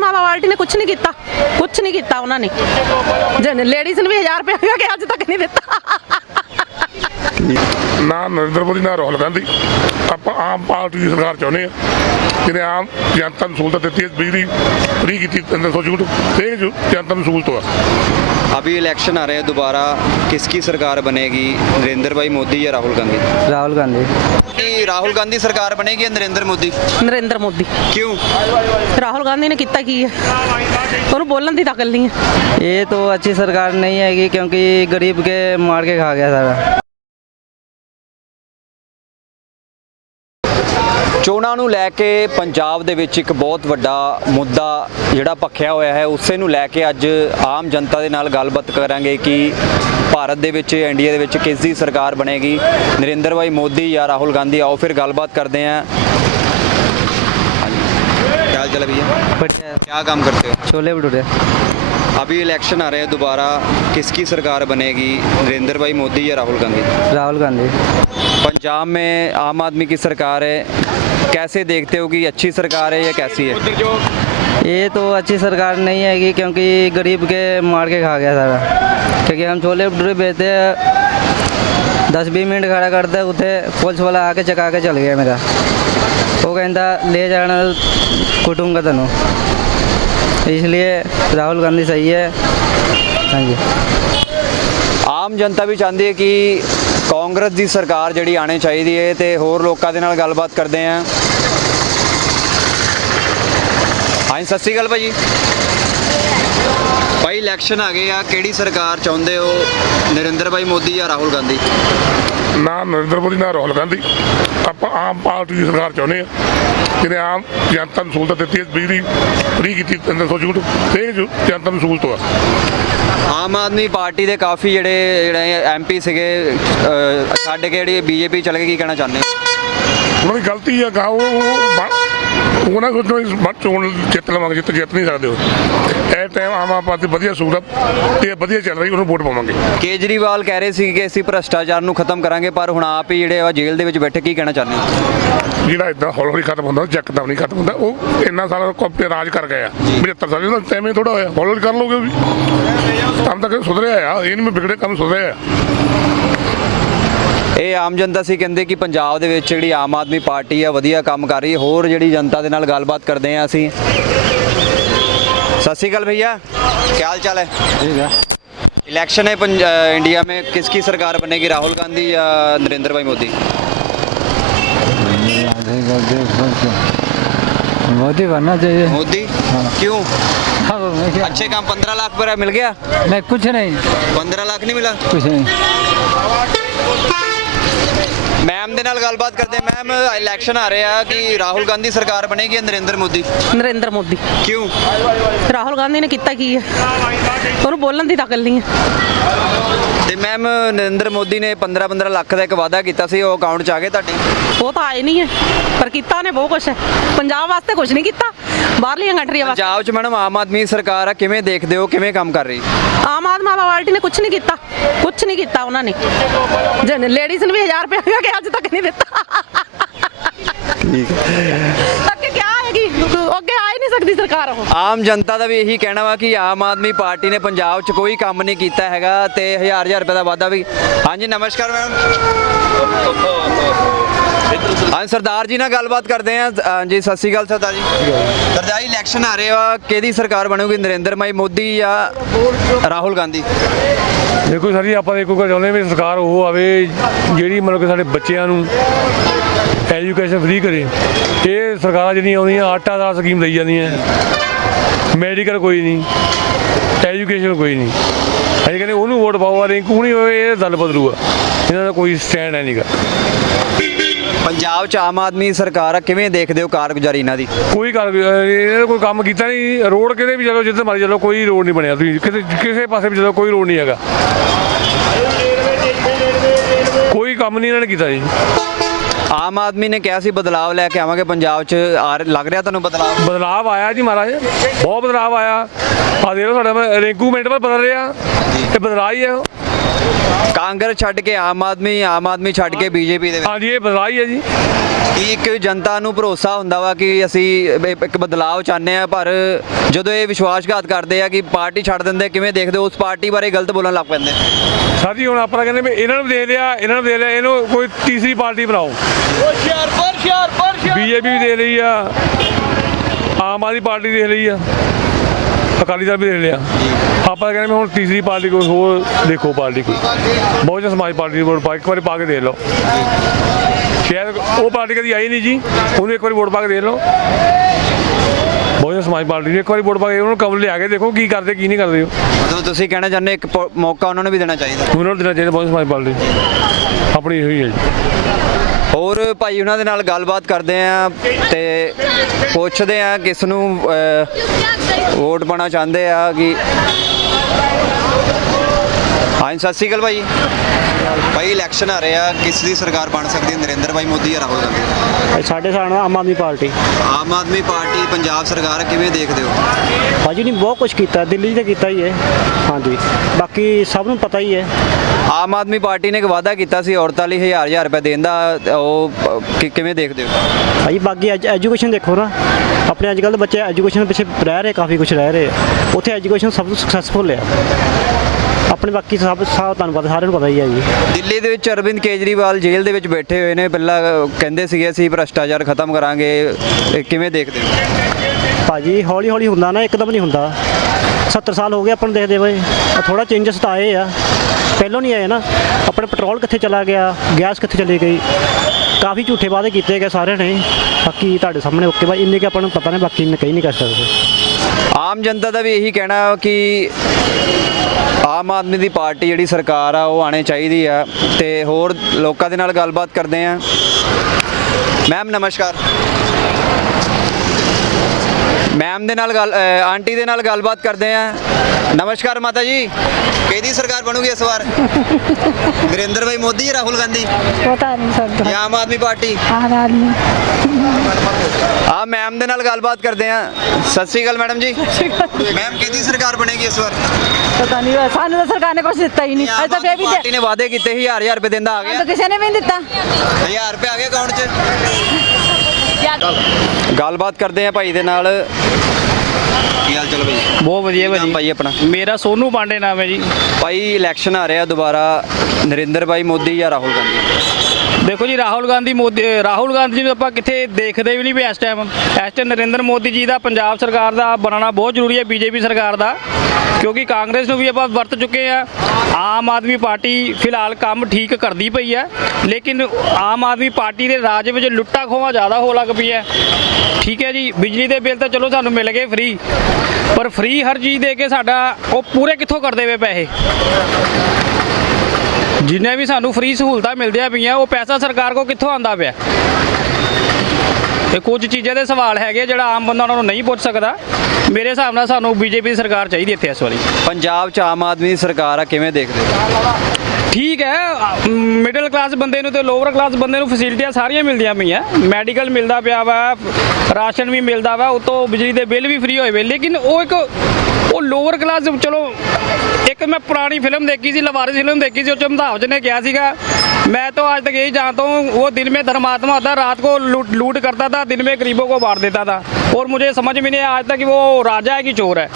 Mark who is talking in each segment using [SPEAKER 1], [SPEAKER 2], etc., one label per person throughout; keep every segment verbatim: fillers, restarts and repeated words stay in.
[SPEAKER 1] ਆਦਮੀ party ਨੇ ਕੁਝ ਨਹੀਂ ਕੀਤਾ, ਕੁਝ ਨਹੀਂ ਕੀਤਾ ਉਹਨਾਂ ਨੇ। ਲੇਡੀਜ਼ ਨੂੰ ਵੀ ਹਜ਼ਾਰ ਰੁਪਏ ਕਿ ਅੱਜ ਤੱਕ ਨਹੀਂ ਦਿੱਤਾ।
[SPEAKER 2] ਨਾ ਨਰਿੰਦਰ ਮੋਦੀ ਨਾ ਰਾਹੁਲ ਗਾਂधी, ਆਪਾਂ ਆਮ ਪਾਰਟੀ ਦੀ ਸਰਕਾਰ ਚਾਹੁੰਦੇ ਹਾਂ ਜਿਹਨੇ ਆਮ ਜਨਤਾ ਨੂੰ ਸਹੂਲਤ ਦਿੱਤੀ ਹੈ। ਬਿਜਲੀ ਫ੍ਰੀ ਕੀਤੀ ਤਿੰਨ ਸੌ ਯੂਨਿਟ, ਇਹ ਜੋ ਜਨਤਾ ਨੂੰ ਸਹੂਲਤ ਆ।
[SPEAKER 3] अभी इलेक्शन आ रहे हैं दोबारा, किसकी सरकार बनेगी, नरेंद्र भाई मोदी या राहुल गांधी?
[SPEAKER 4] राहुल गांधी।
[SPEAKER 3] कि राहुल गांधी सरकार बनेगी या नरेंद्र मोदी?
[SPEAKER 1] ਨਰਿੰਦਰ ਮੋਦੀ।
[SPEAKER 3] क्यों?
[SPEAKER 1] ਰਾਹੁਲ ਗਾਂਧੀ ਨੇ ਕੀਤਾ ਕੀ ਹੈ, ਉਹਨੂੰ ਬੋਲਣ ਦੀ ਅਕਲ ਨਹੀਂ ਹੈ।
[SPEAKER 4] ये तो अच्छी सरकार नहीं है क्योंकि गरीब के मार के खा गया सारा।
[SPEAKER 3] ਚੋਣਾਂ ਨੂੰ ਲੈ ਕੇ ਪੰਜਾਬ ਦੇ ਵਿੱਚ ਇੱਕ ਬਹੁਤ ਵੱਡਾ ਮੁੱਦਾ ਜਿਹੜਾ ਭਖਿਆ ਹੋਇਆ ਹੈ, ਉਸੇ ਨੂੰ ਲੈ ਕੇ ਅੱਜ ਆਮ ਜਨਤਾ ਦੇ ਨਾਲ ਗੱਲਬਾਤ ਕਰਾਂਗੇ ਕਿ ਭਾਰਤ ਦੇ ਵਿੱਚ, ਇੰਡੀਆ ਦੇ ਵਿੱਚ ਕਿਸ ਦੀ ਸਰਕਾਰ ਬਣੇਗੀ, ਨਰਿੰਦਰ ਭਾਈ ਮੋਦੀ ਜਾਂ ਰਾਹੁਲ ਗਾਂधी। आओ फिर ਗੱਲਬਾਤ ਕਰਦੇ हैं। क्या हाल चाल है भैया?
[SPEAKER 4] बढ़िया।
[SPEAKER 3] क्या काम करते हो?
[SPEAKER 4] छोले भटूरे।
[SPEAKER 3] अभी इलेक्शन आ रहे हैं दोबारा, किसकी सरकार बनेगी, नरेंद्र भाई मोदी या राहुल गांधी?
[SPEAKER 4] राहुल गांधी।
[SPEAKER 3] पंजाब में आम आदमी की सरकार है, कैसे देखते हो कि अच्छी सरकार है या कैसी है?
[SPEAKER 4] ये तो अच्छी सरकार नहीं है क्योंकि गरीब के मार के खा गया सारा। क्योंकि हम छोले भटूरे बेचते हैं, दस बीस मिनट खड़ा करते उठे, पुलिस वाला आके चका के चल गया मेरा। वो कहता ले जाना कुटूंगा तेनों, इसलिए राहुल गांधी सही है। हाँ जी।
[SPEAKER 3] ਆਮ ਜਨਤਾ ਵੀ ਚਾਹੁੰਦੀ ਹੈ ਕਿ ਕਾਂਗਰਸ ਦੀ ਸਰਕਾਰ ਜਿਹੜੀ ਆਣੀ ਚਾਹੀਦੀ ਹੈ, ਤੇ ਹੋਰ ਲੋਕਾਂ ਦੇ ਨਾਲ ਗੱਲਬਾਤ ਕਰਦੇ ਆਂ। ਹਾਂਜੀ, ਸਤਿ ਸ਼੍ਰੀ ਅਕਾਲ ਭਾਜੀ। ਭਾਈ ਇਲੈਕਸ਼ਨ ਆ ਗਏ ਆ, ਕਿਹੜੀ ਸਰਕਾਰ ਚਾਹੁੰਦੇ ਹੋ, ਨਰਿੰਦਰ ਭਾਈ ਮੋਦੀ ਜਾਂ ਰਾਹੁਲ ਗਾਂਧੀ?
[SPEAKER 2] ਨਾ ਨਰਿੰਦਰ ਮੋਦੀ ਨਾ ਰਾਹੁਲ ਗਾਂਧੀ, ਆਪਾਂ ਆਮ ਪਾਰਟੀ ਦੀ ਸਰਕਾਰ ਚਾਹੁੰਦੇ ਹਾਂ ਜਿਹਨੇ ਆਮ ਜਨਤਾ ਨੂੰ ਸਹੂਲਤ ਦਿੱਤੀ ਹੈ। ਬਿਜਲੀ ਫ੍ਰੀ ਕੀਤੀ ਤਿੰਨ ਸੌ ਯੂਨਿਟ, ਇਹ ਜੋ ਜਨਤਾ ਨੂੰ ਸਹੂਲਤ ਆ।
[SPEAKER 3] ਆਮ ਆਦਮੀ ਪਾਰਟੀ ਦੇ ਕਾਫੀ ਜਿਹੜੇ ਜਿਹੜੇ ਐਮ ਪੀ ਸੀਗੇ ਅਹ, ਛੱਡ ਕੇ ਜਿਹੜੀ ਬੀਜੇਪੀ ਚਲੇ ਗਏ, ਕੀ ਕਹਿਣਾ ਚਾਹੁੰਦੇ ਹੋ?
[SPEAKER 2] ਉਹਨਾਂ ਦੀ ਗਲਤੀ ਆ ਗਾ, ਉਹ ਉਹਨਾਂ ਕੋਲੋਂ ਇਸ ਬਾਅਦ ਚੋਣ ਜਿੱਤ ਲਵਾਂਗੇ, ਜਿੱਤ ਜਿੱਤ ਨਹੀਂ ਸਕਦੇ ਉਹ। ਇਹ ਟਾਈਮ ਆਮ ਆਦਮੀ ਪਾਰਟੀ ਵਧੀਆ ਸਹੂਲਤ ਇਹ ਵਧੀਆ ਚੱਲ ਰਹੀ, ਉਹਨੂੰ ਵੋਟ ਪਾਵਾਂਗੇ।
[SPEAKER 3] ਕੇਜਰੀਵਾਲ ਕਹਿ ਰਹੇ ਸੀ ਕਿ ਅਸੀਂ ਭ੍ਰਸ਼ਟਾਚਾਰ ਨੂੰ ਖਤਮ ਕਰਾਂਗੇ, ਪਰ ਹੁਣ ਆਪ ਹੀ ਜਿਹੜੇ ਆ ਜੇਲ੍ਹ ਦੇ ਵਿੱਚ ਬੈਠੇ, ਕੀ ਕਹਿਣਾ ਚਾਹੁੰਦੇ ਹੋ?
[SPEAKER 2] ਜਿਹੜਾ ਇਦਾਂ ਹੌਲੀ ਹੌਲੀ ਖਤਮ ਹੁੰਦਾ, ਜੱਕਦਮ ਨਹੀਂ ਖਤਮ ਹੁੰਦਾ। ਉਹ ਇੰਨਾ ਸਾਲ ਕੋਪੇ ਰਾਜ ਕਰ ਗਏ ਆ, ਪਝੱਤਰ ਸਾਲ ਦਾ ਟਾਈਮ ਹੀ ਥੋੜਾ ਹੋਇਆ, ਹੌਲੀ ਹੌਲੀ ਕਰ ਲਓਗੇ ਵੀ। ਕੰਮ ਤਾਂ ਸੁਧਰਿਆ ਆ, ਇਹ ਨਹੀਂ ਮੈਂ ਵਿਗੜੇ ਕੰਮ ਸੁਧਰਿਆ ਆ।
[SPEAKER 3] ਇਹ ਆਮ ਜਨਤਾ ਸੀ ਕਹਿੰਦੇ ਕਿ ਪੰਜਾਬ ਦੇ ਵਿੱਚ ਜਿਹੜੀ ਆਮ ਆਦਮੀ ਪਾਰਟੀ ਆ ਵਧੀਆ ਕੰਮ ਕਰ ਰਹੀ ਹੈ। ਹੋਰ ਜਿਹੜੀ ਜਨਤਾ ਦੇ ਨਾਲ ਗੱਲਬਾਤ ਕਰਦੇ ਆ ਅਸੀਂ। सत श्रीकाल भैया, क्या हाल चाल है?
[SPEAKER 4] ठीक है।
[SPEAKER 3] इलेक्शन है पंज इंडिया में, किसकी सरकार बनेगी, राहुल गांधी या नरेंद्र भाई मोदी?
[SPEAKER 4] मोदी बनना चाहिए।
[SPEAKER 3] मोदी?
[SPEAKER 4] हाँ।
[SPEAKER 3] क्यों?
[SPEAKER 4] हाँ,
[SPEAKER 3] अच्छे काम पंद्रह लाख पर मिल गया?
[SPEAKER 4] नहीं कुछ नहीं,
[SPEAKER 3] पंद्रह लाख नहीं मिला?
[SPEAKER 4] कुछ नहीं।
[SPEAKER 3] मैम ਦੇ ਨਾਲ ਗੱਲਬਾਤ ਕਰਦੇ। मैम इलेक्शन आ रहे हैं कि राहुल गांधी सरकार बनेगी या नरेंद्र मोदी?
[SPEAKER 1] ਨਰਿੰਦਰ ਮੋਦੀ।
[SPEAKER 3] क्यों?
[SPEAKER 1] ਰਾਹੁਲ ਗਾਂਧੀ ਨੇ ਕੀਤਾ ਕੀ ਹੈ, ਉਹਨੂੰ ਬੋਲਣ ਦੀ ਅਕਲ ਨਹੀਂ ਹੈ।
[SPEAKER 3] ਤੇ ਮੈਮ ਨਰਿੰਦਰ ਮੋਦੀ ਨੇ ਪੰਦਰਾਂ ਪੰਦਰਾਂ ਲੱਖ ਦਾ ਇੱਕ ਵਾਅਦਾ ਕੀਤਾ ਸੀ, ਉਹ ਅਕਾਊਂਟ 'ਚ ਆ ਗਏ ਤੁਹਾਡੇ?
[SPEAKER 1] ਉਹ ਤਾਂ ਆਏ ਨਹੀਂ ਹੈ, ਪਰ ਕੀਤਾ ਉਹਨੇ ਬਹੁਤ ਕੁਛ ਹੈ। ਪੰਜਾਬ ਵਾਸਤੇ ਕੁਛ ਨਹੀਂ ਕੀਤਾ, ਬਾਹਰਲੀਆਂ ਕੰਟਰੀਆਂ ਵਾਸਤੇ।
[SPEAKER 3] ਪੰਜਾਬ 'ਚ ਮੈਡਮ ਆਮ ਆਦਮੀ ਸਰਕਾਰ ਆ, ਕਿਵੇਂ ਦੇਖਦੇ ਹੋ, ਕਿਵੇਂ ਕੰਮ ਕਰ ਰਹੀ?
[SPEAKER 1] ਆਮ ਆਦਮੀ ਪਾਰਟੀ ਨੇ ਕੁਝ ਨਹੀਂ ਕੀਤਾ, ਕੁਝ ਨਹੀਂ ਕੀਤਾ ਉਹਨਾਂ ਨੇ। ਲੇਡੀਜ਼ ਨੂੰ ਵੀ ਹਜ਼ਾਰ ਰੁਪਏ ਕਿ ਅੱਜ ਤੱਕ ਨਹੀਂ ਦਿੱਤਾ।
[SPEAKER 3] ਠੀਕ ਹੈ।
[SPEAKER 1] ਅੱਗੇ ਕੀ ਆਏਗੀ, ਅੱਗੇ ਆ ਹੀ ਨਹੀਂ ਸਕਦੀ ਸਰਕਾਰ ਉਹ।
[SPEAKER 3] ਆਮ ਜਨਤਾ ਦਾ ਵੀ ਇਹੀ ਕਹਿਣਾ ਵਾ ਕਿ ਆਮ ਆਦਮੀ ਪਾਰਟੀ ਨੇ ਪੰਜਾਬ 'ਚ ਕੋਈ ਕੰਮ ਨਹੀਂ ਕੀਤਾ ਹੈਗਾ, ਤੇ ਹਜ਼ਾਰ ਹਜ਼ਾਰ ਰੁਪਏ ਦਾ ਵਾਅਦਾ ਵੀ। ਹਾਂਜੀ ਨਮਸਕਾਰ ਮੈਮ। ਹਾਂ ਸਰਦਾਰ ਜੀ ਨਾਲ ਗੱਲਬਾਤ ਕਰਦੇ ਆ। ਹਾਂਜੀ ਸਤਿ ਸ਼੍ਰੀ ਅਕਾਲ ਸਰਦਾਰ ਜੀ। ਸਰਦਾਰ ਜੀ ਇਲੈਕਸ਼ਨ ਆ ਰਹੇ ਆ, ਕਿਹਦੀ ਸਰਕਾਰ ਬਣੂਗੀ, ਨਰਿੰਦਰ ਭਾਈ ਮੋਦੀ ਜਾਂ ਰਾਹੁਲ ਗਾਂਧੀ?
[SPEAKER 5] ਦੇਖੋ ਸਰ ਜੀ, ਆਪਾਂ ਦੇਖੋ ਚਾਹੁੰਦੇ ਵੀ ਸਰਕਾਰ ਉਹ ਆਵੇ ਜਿਹੜੀ ਮਤਲਬ ਕਿ ਸਾਡੇ ਬੱਚਿਆਂ ਨੂੰ ਐਜੂਕੇਸ਼ਨ ਫ੍ਰੀ ਕਰੇ। ਇਹ ਸਰਕਾਰਾਂ ਜਿਹੜੀਆਂ ਆਉਂਦੀਆਂ ਆਟਾ ਦਾ ਸਕੀਮ ਲਈ ਜਾਂਦੀਆਂ, ਮੈਡੀਕਲ ਕੋਈ ਨਹੀਂ, ਐਜੂਕੇਸ਼ਨ ਕੋਈ ਨਹੀਂ। ਅਸੀਂ ਕਹਿੰਦੇ ਉਹਨੂੰ ਵੋਟ ਪਾਓ, ਰਿੰਕੂ ਨਹੀਂ ਹੋਵੇ, ਇਹ ਦਲ ਬਦਲੂਗਾ। ਇਹਨਾਂ ਦਾ ਕੋਈ ਸਟੈਂਡ ਹੈ ਨਹੀਂਗਾ।
[SPEAKER 3] ਪੰਜਾਬ 'ਚ ਆਮ ਆਦਮੀ ਸਰਕਾਰ ਆ, ਕਿਵੇਂ ਦੇਖਦੇ ਹੋ ਕਾਰਗੁਜ਼ਾਰੀ ਇਹਨਾਂ ਦੀ?
[SPEAKER 5] ਕੋਈ ਕਰ ਇਹ ਕੋਈ ਕੰਮ ਕੀਤਾ ਨਹੀਂ। ਰੋਡ ਕਿਤੇ ਵੀ ਚਲੋ, ਜਿੱਧਰ ਮਰਜ਼ੀ ਚਲੋ, ਕੋਈ ਰੋਡ ਨਹੀਂ ਬਣਿਆ। ਤੁਸੀਂ ਕਿਤੇ ਕਿਸੇ ਪਾਸੇ ਵੀ ਚਲੋ, ਕੋਈ ਰੋਡ ਨਹੀਂ ਹੈਗਾ, ਕੋਈ ਕੰਮ ਨਹੀਂ ਇਹਨਾਂ ਨੇ ਕੀਤਾ ਜੀ।
[SPEAKER 3] ਆਮ ਆਦਮੀ ਨੇ ਕਿਹਾ ਸੀ ਬਦਲਾਵ ਲੈ ਕੇ ਆਵਾਂਗੇ ਪੰਜਾਬ 'ਚ, ਆ ਲੱਗ ਰਿਹਾ ਤੁਹਾਨੂੰ ਬਦਲਾਵ?
[SPEAKER 5] ਬਦਲਾਵ ਆਇਆ ਜੀ ਮਹਾਰਾਜ, ਬਹੁਤ ਬਦਲਾਵ ਆਇਆ। ਆ ਦੇਖ ਲਓ ਸਾਡਾ ਰਿੰਕੂ ਮਿੰਟ ਬਾਅਦ ਬਦਲ ਰਿਹਾ, ਇਹ ਬਦਲਾਅ ਹੀ ਹੈ।
[SPEAKER 3] ਕਾਂਗਰਸ ਛੱਡ ਕੇ ਆਮ ਆਦਮੀ, ਆਮ ਆਦਮੀ ਛੱਡ ਕੇ ਬੀਜੇਪੀ ਦੇ ਵਿੱਚ।
[SPEAKER 5] ਹਾਂਜੀ ਇਹ ਬਦਲਾਅ ਹੀ ਹੈ ਜੀ।
[SPEAKER 3] ਕੀ ਇੱਕ ਜਨਤਾ ਨੂੰ ਭਰੋਸਾ ਹੁੰਦਾ ਵਾ ਕਿ ਅਸੀਂ ਇੱਕ ਇੱਕ ਬਦਲਾਅ ਚਾਹੁੰਦੇ ਆ, ਪਰ ਜਦੋਂ ਇਹ ਵਿਸ਼ਵਾਸਘਾਤ ਕਰਦੇ ਆ ਕਿ ਪਾਰਟੀ ਛੱਡ ਦਿੰਦੇ, ਕਿਵੇਂ ਦੇਖਦੇ ਹੋ ਉਸ ਪਾਰਟੀ ਬਾਰੇ ਗਲਤ ਬੋਲਣ ਲੱਗ ਪੈਂਦੇ?
[SPEAKER 5] ਸਰ ਜੀ ਹੁਣ ਆਪਾਂ ਕਹਿੰਦੇ ਵੀ ਇਹਨਾਂ ਨੂੰ ਦੇ ਲਿਆ ਇਹਨਾਂ ਨੂੰ ਦੇ ਲਿਆ, ਇਹਨੂੰ ਕੋਈ ਤੀਸਰੀ ਪਾਰਟੀ ਬਣਾਓ। ਬੀਜੇਪੀ ਵੀ ਦੇ ਰਹੀ ਆ, ਆਮ ਆਦਮੀ ਪਾਰਟੀ ਦੇਖ ਰਹੀ ਆ, ਅਕਾਲੀ ਦਲ ਵੀ ਦੇਖ ਲਿਆ। ਆਪਾਂ ਕਹਿੰਦੇ ਵੀ ਹੁਣ ਤੀਸਰੀ ਪਾਰਟੀ ਕੋਈ ਹੋਰ ਦੇਖੋ, ਪਾਰਟੀ ਕੋਈ ਬਹੁਜਨ ਸਮਾਜ ਪਾਰਟੀ ਦੀ ਵੋਟ ਪਾ ਇੱਕ ਵਾਰੀ ਪਾ ਕੇ ਦੇਖ ਲਓ। ਸ਼ਾਇਦ ਉਹ ਪਾਰਟੀ ਕਦੀ ਆਈ ਨਹੀਂ ਜੀ, ਉਹਨੂੰ ਇੱਕ ਵਾਰੀ ਵੋਟ ਪਾ ਕੇ ਦੇਖ ਲਓ। ਬਹੁਜਨ ਸਮਾਜ ਪਾਰਟੀ ਨੂੰ ਇੱਕ ਵਾਰੀ ਵੋਟ ਪਾ ਕੇ ਉਹਨੂੰ ਕਬਲ ਲਿਆ ਕੇ ਦੇਖੋ ਕੀ ਕਰਦੇ ਕੀ ਨਹੀਂ ਕਰਦੇ ਉਹ।
[SPEAKER 3] ਮਤਲਬ ਤੁਸੀਂ ਕਹਿਣਾ ਚਾਹੁੰਦੇ ਇੱਕ ਪ- ਮੌਕਾ ਉਹਨਾਂ ਨੂੰ ਵੀ ਦੇਣਾ ਚਾਹੀਦਾ?
[SPEAKER 5] ਉਹਨਾਂ ਨੂੰ ਦੇਣਾ ਚਾਹੀਦਾ ਬਹੁਜਨ ਸਮਾਜ ਪਾਰਟੀ, ਆਪਣੀ ਇਹੋ ਹੀ ਹੈ ਜੀ।
[SPEAKER 3] ਹੋਰ ਭਾਈ ਉਹਨਾਂ ਦੇ ਨਾਲ ਗੱਲਬਾਤ ਕਰਦੇ ਆ ਤੇ ਪੁੱਛਦੇ ਆ ਕਿਸ ਨੂੰ ਅਹ, ਵੋਟ ਪਾਣਾ ਚਾਹੁੰਦੇ ਆ ਕਿ ਹਾਂਜੀ ਸਤਿ ਸ਼੍ਰੀ ਅਕਾਲ ਭਾਈ। ਭਾਈ ਇਲੈਕਸ਼ਨ ਆ ਰਹੇ ਆ, ਕਿਸ ਦੀ ਸਰਕਾਰ ਬਣ ਸਕਦੀ ਹੈ, ਨਰਿੰਦਰ ਭਾਈ ਮੋਦੀ ਜਾਂ ਰਾਹੁਲ ਗਾਂਧੀ?
[SPEAKER 6] ਸਾਡੇ ਹਿਸਾਬ ਨਾਲ ਆਮ ਆਦਮੀ ਪਾਰਟੀ।
[SPEAKER 3] ਆਮ ਆਦਮੀ ਪਾਰਟੀ ਪੰਜਾਬ ਸਰਕਾਰ ਕਿਵੇਂ ਦੇਖਦੇ ਹੋ?
[SPEAKER 6] ਭਾਜੀ ਨੇ ਬਹੁਤ ਕੁਝ ਕੀਤਾ, ਦਿੱਲੀ 'ਤੇ ਕੀਤਾ ਹੀ ਹੈ। ਹਾਂਜੀ, ਬਾਕੀ ਸਭ ਨੂੰ ਪਤਾ ਹੀ ਹੈ।
[SPEAKER 3] ਆਮ ਆਦਮੀ ਪਾਰਟੀ ਨੇ ਇੱਕ ਵਾਅਦਾ ਕੀਤਾ ਸੀ ਔਰਤਾਂ ਲਈ ਹਜ਼ਾਰ ਹਜ਼ਾਰ ਰੁਪਏ ਦੇਣ ਦਾ, ਉਹ ਅਹ, ਕਿ- ਕਿਵੇਂ ਦੇਖਦੇ ਹੋ?
[SPEAKER 6] ਭਾਜੀ ਬਾਕੀ ਐਜ- ਐਜੂਕੇਸ਼ਨ ਦੇਖੋ ਨਾ, ਆਪਣੇ ਅੱਜ ਕੱਲ੍ਹ ਦੇ ਬੱਚੇ ਐਜੂਕੇਸ਼ਨ ਪਿੱਛੇ ਰਹਿ ਰਹੇ, ਕਾਫੀ ਕੁਝ ਰਹਿ ਰਹੇ ਆ। ਉੱਥੇ ਐਜੂਕੇਸ਼ਨ ਸਭ ਤੋਂ ਸਕਸੈਸਫੁਲ ਹੈ। ਆਪਣੇ ਬਾਕੀ ਸਭ ਸਭ ਤੁਹਾਨੂੰ ਪਤਾ, ਸਾਰਿਆਂ ਨੂੰ ਪਤਾ ਹੀ ਹੈ ਜੀ।
[SPEAKER 3] ਦਿੱਲੀ ਦੇ ਵਿੱਚ ਅਰਵਿੰਦ ਕੇਜਰੀਵਾਲ ਜੇਲ੍ਹ ਦੇ ਵਿੱਚ ਬੈਠੇ ਹੋਏ ਨੇ, ਪਹਿਲਾਂ ਅਹ, ਕਹਿੰਦੇ ਸੀਗੇ ਅਸੀਂ ਭ੍ਰਸ਼ਟਾਚਾਰ ਖਤਮ ਕਰਾਂਗੇ, ਇਹ ਕਿਵੇਂ ਦੇਖਦੇ ਹੋ?
[SPEAKER 6] ਭਾਜੀ ਹੌਲੀ ਹੌਲੀ ਹੁੰਦਾ ਨਾ, ਇੱਕਦਮ ਨਹੀਂ ਹੁੰਦਾ। ਸੱਤਰ ਸਾਲ ਹੋ ਗਏ ਆਪਾਂ ਨੂੰ ਦੇਖਦੇ ਹੋਏ, ਥੋੜਾ ਚੇਂਜਸ ਤਾਂ ਆਏ ਆ, ਪਹਿਲਾਂ ਨਹੀਂ ਆਏ ਨਾ। ਆਪਣੇ ਪੈਟਰੋਲ ਕਿੱਥੇ ਚਲਾ ਗਿਆ, ਗੈਸ ਕਿੱਥੇ ਚਲੀ ਗਈ, ਕਾਫੀ ਝੂਠੇ ਵਾਅਦੇ ਕੀਤੇ ਗਏ ਸਾਰਿਆਂ ਨੇ। ਬਾਕੀ ਤੁਹਾਡੇ ਸਾਹਮਣੇ ਓਕੇ ਭਾਈ, ਇੰਨੇ ਕਿ ਆਪਾਂ ਨੂੰ ਪਤਾ ਨਹੀਂ, ਬਾਕੀ ਇੰਨੇ ਕਈ ਨਹੀਂ ਕਰ ਸਕਦੇ।
[SPEAKER 3] ਆਮ ਜਨਤਾ ਦਾ ਵੀ ਇਹੀ ਕਹਿਣਾ ਕਿ ਆਮ ਆਦਮੀ ਦੀ ਪਾਰਟੀ ਜਿਹੜੀ ਸਰਕਾਰ ਆ ਉਹ ਆਉਣੀ ਚਾਹੀਦੀ ਆ। ਤੇ ਹੋਰ ਲੋਕਾਂ ਦੇ ਨਾਲ ਗੱਲਬਾਤ ਕਰਦੇ ਆ। ਮੈਮ ਨਮਸਕਾਰ। ਮੈਮ ਦੇ ਨਾਲ ਗੱਲ ਅਹ, ਆਂਟੀ ਦੇ ਨਾਲ ਗੱਲਬਾਤ ਕਰਦੇ ਆ। ਨਮਸਕਾਰ ਮਾਤਾ ਜੀ, ਕਿਹਦੀ ਸਰਕਾਰ ਬਣੂਗੀ ਇਸ ਵਾਰ? ਨਰਿੰਦਰ ਭਾਈ ਮੋਦੀ ਜਾਂ ਰਾਹੁਲ ਗਾਂਧੀ
[SPEAKER 7] पता नहीं सर।
[SPEAKER 3] ਜਾਂ ਆਮ ਆਦਮੀ ਪਾਰਟੀ?
[SPEAKER 7] आम आदमी।
[SPEAKER 3] ਆ ਮੈਮ ਦੇ ਨਾਲ ਗੱਲਬਾਤ ਕਰਦੇ ਆ। ਸਤਿ ਸ਼੍ਰੀ ਅਕਾਲ ਮੈਡਮ ਜੀ। ਮੈਮ ਕਿਹਦੀ ਸਰਕਾਰ ਬਣੇਗੀ ਇਸ ਵਾਰ?
[SPEAKER 1] ਪਤਾ ਨਹੀਂ, ਸਾਨੂੰ ਤਾਂ ਸਰਕਾਰ ਨੇ ਕੁਝ ਦਿੱਤਾ ਹੀ ਨਹੀਂ।
[SPEAKER 3] ਆਮ
[SPEAKER 1] ਅਜੇ ਤਾਂ ਫੇਰ
[SPEAKER 3] ਆਦਮੀ
[SPEAKER 1] ਵੀ
[SPEAKER 3] ਪਾਰਟੀ ਨੇ ਵਾਅਦੇ ਕੀਤੇ ਸੀ ਹਜ਼ਾਰ ਹਜ਼ਾਰ ਰੁਪਏ ਦਿੰਦਾ, ਆ
[SPEAKER 1] ਤਾਂ
[SPEAKER 3] ਗਿਆ?
[SPEAKER 1] ਕਿਸੇ ਨੇ ਵੀ ਨਹੀਂ ਦਿੱਤਾ।
[SPEAKER 3] ਹਜ਼ਾਰ ਰੁਪਏ ਆ ਗਏ ਅਕਾਊਂਟ 'ਚ? ਗੱਲਬਾਤ ਕਰਦੇ ਆ ਭਾਈ ਦੇ ਨਾਲ। ਕੀ ਹਾਲ ਚਾਲ ਭਾਈ?
[SPEAKER 8] ਬਹੁਤ ਵਧੀਆ
[SPEAKER 3] ਨਾਮ
[SPEAKER 8] ਭਾਜੀ।
[SPEAKER 3] ਭਾਈ ਆਪਣਾ?
[SPEAKER 8] ਮੇਰਾ ਸੋਨੂ ਪਾਂਡੇ ਨਾਮ ਹੈ ਜੀ।
[SPEAKER 3] ਭਾਈ ਇਲੈਕਸ਼ਨ ਆ ਰਿਹਾ ਦੁਬਾਰਾ, ਨਰਿੰਦਰ ਭਾਈ ਮੋਦੀ ਜਾਂ ਰਾਹੁਲ ਗਾਂਧੀ?
[SPEAKER 8] ਦੇਖੋ ਜੀ, ਰਾਹੁਲ ਗਾਂਧੀ ਮੋਦੀ ਰਾਹੁਲ ਗਾਂਧੀ ਜੀ ਨੂੰ ਆਪਾਂ ਕਿੱਥੇ ਦੇਖਦੇ ਵੀ ਨਹੀਂ ਪਏ ਇਸ ਟਾਈਮ। ਇਸ ਟਾਈਮ ਨਰਿੰਦਰ ਮੋਦੀ ਜੀ ਦਾ ਪੰਜਾਬ ਸਰਕਾਰ ਦਾ ਬਣਾਉਣਾ ਬਹੁਤ ਜ਼ਰੂਰੀ ਹੈ, ਬੀਜੇਪੀ ਸਰਕਾਰ ਦਾ, ਕਿਉਂਕਿ ਕਾਂਗਰਸ ਨੂੰ ਵੀ ਆਪਾਂ ਵਰਤ ਚੁੱਕੇ ਆ। ਆਮ ਆਦਮੀ ਪਾਰਟੀ ਫਿਲਹਾਲ ਕੰਮ ਠੀਕ ਕਰਦੀ ਪਈ ਹੈ, ਲੇਕਿਨ ਆਮ ਆਦਮੀ ਪਾਰਟੀ ਦੇ ਰਾਜ ਵਿੱਚ ਲੁੱਟਾ ਖੋਹਾਂ ਜ਼ਿਆਦਾ ਹੋ ਲੱਗ ਪਈ ਹੈ। ਠੀਕ ਹੈ ਜੀ, ਬਿਜਲੀ ਦੇ ਬਿੱਲ ਤਾਂ ਚਲੋ ਸਾਨੂੰ ਮਿਲ ਗਏ ਫ੍ਰੀ, ਪਰ ਫ੍ਰੀ ਹਰ ਚੀਜ਼ ਦੇ ਕੇ ਸਾਡਾ ਉਹ ਪੂਰੇ ਕਿੱਥੋਂ ਕਰਦੇ ਪਏ ਪੈਸੇ? ਜਿੰਨੇ ਵੀ ਸਾਨੂੰ ਫ੍ਰੀ ਸਹੂਲਤਾਂ ਮਿਲਦੀਆਂ ਪਈਆਂ, ਉਹ ਪੈਸਾ ਸਰਕਾਰ ਕੋਲ ਕਿੱਥੋਂ ਆਉਂਦਾ ਪਿਆ? ਇਹ ਕੁਝ ਚੀਜ਼ਾਂ ਦੇ ਸਵਾਲ ਹੈਗੇ ਜਿਹੜਾ ਆਮ ਬੰਦਾ ਉਹਨਾਂ ਨੂੰ ਨਹੀਂ ਪੁੱਛ ਸਕਦਾ। ਮੇਰੇ ਹਿਸਾਬ ਨਾਲ ਸਾਨੂੰ ਬੀਜੇਪੀ ਦੀ ਸਰਕਾਰ ਚਾਹੀਦੀ ਇੱਥੇ ਇਸ ਵਾਰੀ।
[SPEAKER 3] ਪੰਜਾਬ 'ਚ ਆਮ ਆਦਮੀ ਦੀ ਸਰਕਾਰ ਆ, ਕਿਵੇਂ ਦੇਖਦੇ ਹੋ?
[SPEAKER 8] ਠੀਕ ਹੈ, ਮਿਡਲ ਕਲਾਸ ਬੰਦੇ ਨੂੰ ਤੇ ਲੋਅਰ ਕਲਾਸ ਬੰਦੇ ਨੂੰ ਫੈਸਿਲਿਟੀਆਂ ਸਾਰੀਆਂ ਮਿਲਦੀਆਂ ਪਈਆਂ, ਮੈਡੀਕਲ ਮਿਲਦਾ ਪਿਆ ਵਾ, ਰਾਸ਼ਨ ਵੀ ਮਿਲਦਾ ਵਾ, ਉਤੋਂ ਬਿਜਲੀ ਦੇ ਬਿੱਲ ਵੀ ਫ੍ਰੀ ਹੋਏ ਵੇ, ਲੇਕਿਨ ਉਹ ਇੱਕ ਉਹ ਲੋਅਰ ਕਲਾਸ, ਚਲੋ ਇੱਕ ਮੈਂ ਪੁਰਾਣੀ ਫਿਲਮ ਦੇਖੀ ਸੀ, ਲਵਾਰਿਸ ਫਿਲਮ ਦੇਖੀ ਸੀ, ਉਹ 'ਚ ਅਮਿਤਾਭ ਜੀ ਨੇ ਕਿਹਾ ਸੀਗਾ, मैं तो आज तक यही जानता हूँ, वो दिन में धर्मात्मा था, रात को लूट लूट करता था, दिन में गरीबों को मार देता था, और मुझे समझ में नहीं आया आज तक कि वो राजा है कि चोर है।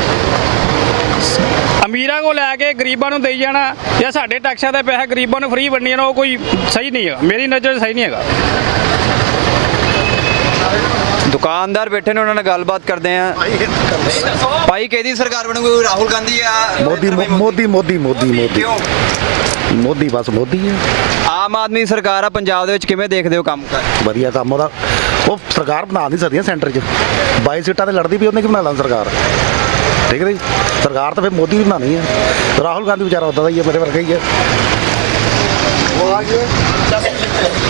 [SPEAKER 8] ਅਮੀਰਾਂ ਕੋ ਲੈ ਕੇ ਗਰੀਬਾਂ ਨੂੰ ਦੇਈ ਜਾਣਾ ਜਾਂ ਸਾਡੇ ਟੈਕਸਾਂ ਦੇ ਪੈਸੇ ਗਰੀਬਾਂ ਨੂੰ ਫ੍ਰੀ ਵੰਡੀ ਜਾਣਾ, ਉਹ ਕੋਈ ਸਹੀ ਨਹੀਂ ਹੈਗਾ, ਮੇਰੀ ਨਜ਼ਰ 'ਚ ਸਹੀ ਨਹੀਂ ਹੈਗਾ।
[SPEAKER 3] ਦੁਕਾਨਦਾਰ ਬੈਠੇ ਨੇ, ਉਹਨਾਂ ਨਾਲ ਗੱਲਬਾਤ ਕਰਦੇ ਆ। ਭਾਈ ਕਿਹਦੀ ਸਰਕਾਰ ਬਣੂਗੀ, ਰਾਹੁਲ ਗਾਂਧੀ ਜਾਂ
[SPEAKER 9] ਮੋਦੀ ਮੋਦੀ ਮੋਦੀ ਮੋਦੀ ਮੋਦੀ
[SPEAKER 3] ਕਿਉਂ?
[SPEAKER 9] ਮੋਦੀ ਬਸ ਮੋਦੀ ਹੈ।
[SPEAKER 3] ਆਮ ਆਦਮੀ ਸਰਕਾਰ ਆ ਪੰਜਾਬ ਦੇ ਵਿੱਚ, ਕਿਵੇਂ ਦੇਖਦੇ ਹੋ ਕੰਮ ਕਰ?
[SPEAKER 9] ਵਧੀਆ ਕੰਮ ਉਹਦਾ, ਉਹ ਸਰਕਾਰ ਬਣਾ ਨਹੀਂ ਸਕਦੀ ਸੈਂਟਰ 'ਚ, ਬਾਈ ਸੀਟਾਂ ਤੇ ਲੜਦੀ ਵੀ, ਉਹਨੇ ਕੀ ਬਣਾ ਲੈਣਾ ਸਰਕਾਰ? ਠੀਕ ਹੈ ਜੀ, ਸਰਕਾਰ ਤਾਂ ਫਿਰ ਮੋਦੀ ਵੀ ਬਣਾਉਣੀ ਹੈ। ਰਾਹੁਲ ਗਾਂਧੀ ਵਿਚਾਰਾ ਉੱਦਾਂ ਦਾ ਹੀ ਹੈ, ਮੇਰੇ ਵਰਗਾ ਹੀ ਹੈ।